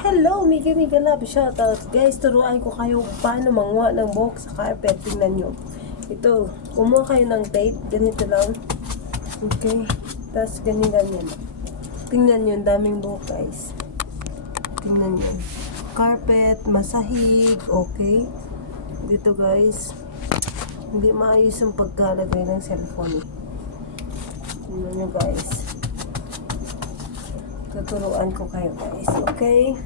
Hello, Mika Love, shoutout. Guys, turuan ko kayo paano manguha ng buhok sa carpet. Tingnan nyo. Ito, kumuha kayo ng tape. Ganito lang. Okay. Tapos ganyan. Tingnan nyo, ang daming buhok, guys. Tingnan nyo. Carpet, masahig. Okay. Dito, guys. Hindi maayos yung pagkalagay ng cellphone. Tingnan nyo, guys. Tuturuan ko kayo, guys. Okay?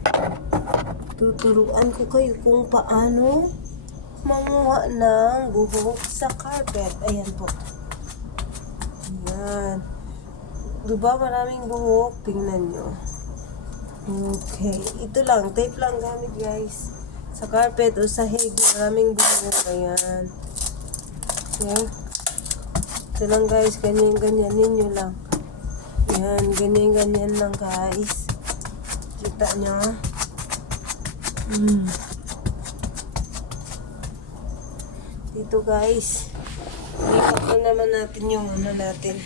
Tuturuan ko kayo kung paano manguha ng buhok sa carpet. Ayan po. Ayan. Diba maraming buhok? Tingnan nyo. Okay. Ito lang. Tape lang gamit, guys. Sa carpet o sa hig. Maraming buhok. Ayan. Okay? Ito lang, guys. Ganyan ninyo lang. Yan, ganyan lang, guys. Kita nyo? Dito, guys. Ikot na naman natin yung natin.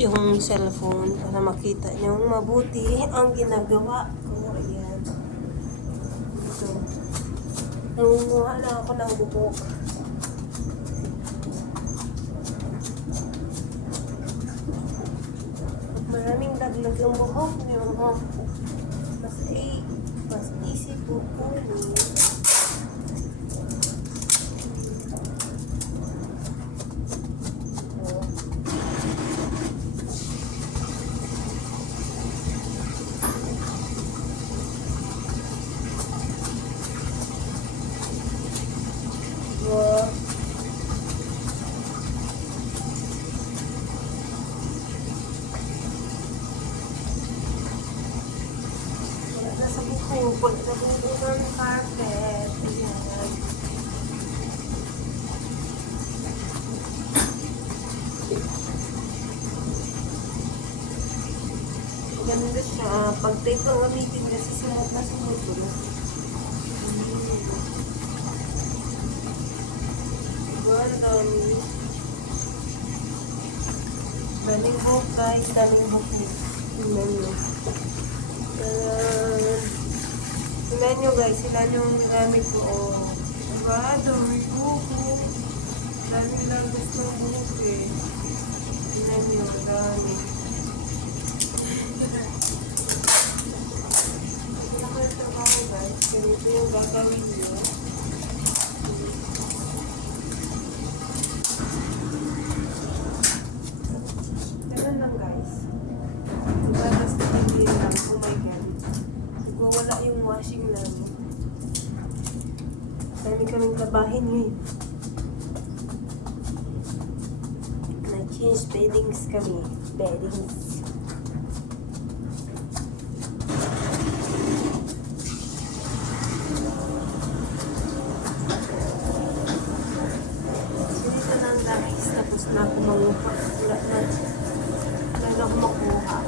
Yung cellphone para makita nyo mabuti ang ginagawa ko. Ayan. Ito. Nangunguha na ako ng buhok. Maraming daglag yung buhok niyo. Mas easy po po. Nasa buko ng carpet. Ayan. Ganda siya. Pag tape ang gamitin kasi sunod na sunod ko na. Diba? Daming buhok, guys. Daming buhok niya. Tingnan nyo. Tingnan nyo, guys. Sila yung gamit ko. Oh. Diba? Dami buhok. Dami lang gusto ng buhok eh. Tingnan nyo. Dami. Guys, ganito yung gagawin nyo. Ganun lang, guys. Diba, basta hindi lang. Oh my God. Diba, wala yung washing namin. Dami kaming kabahin ngayon. Nag-change beddings kami. Beddings. Tapos na ako manguha. Wala ako makuha.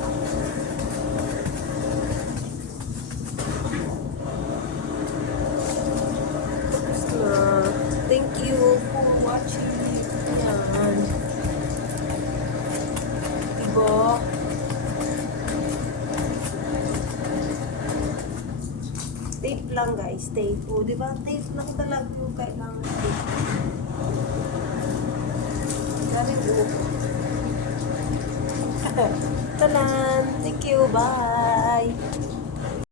Tapos na. Thank you for watching. Yan. Diba? Tape lang, guys. Tape. O, diba? Tape lang talaga yung kailangan. Tape. Daming buhok. Talan. Thank you. Bye.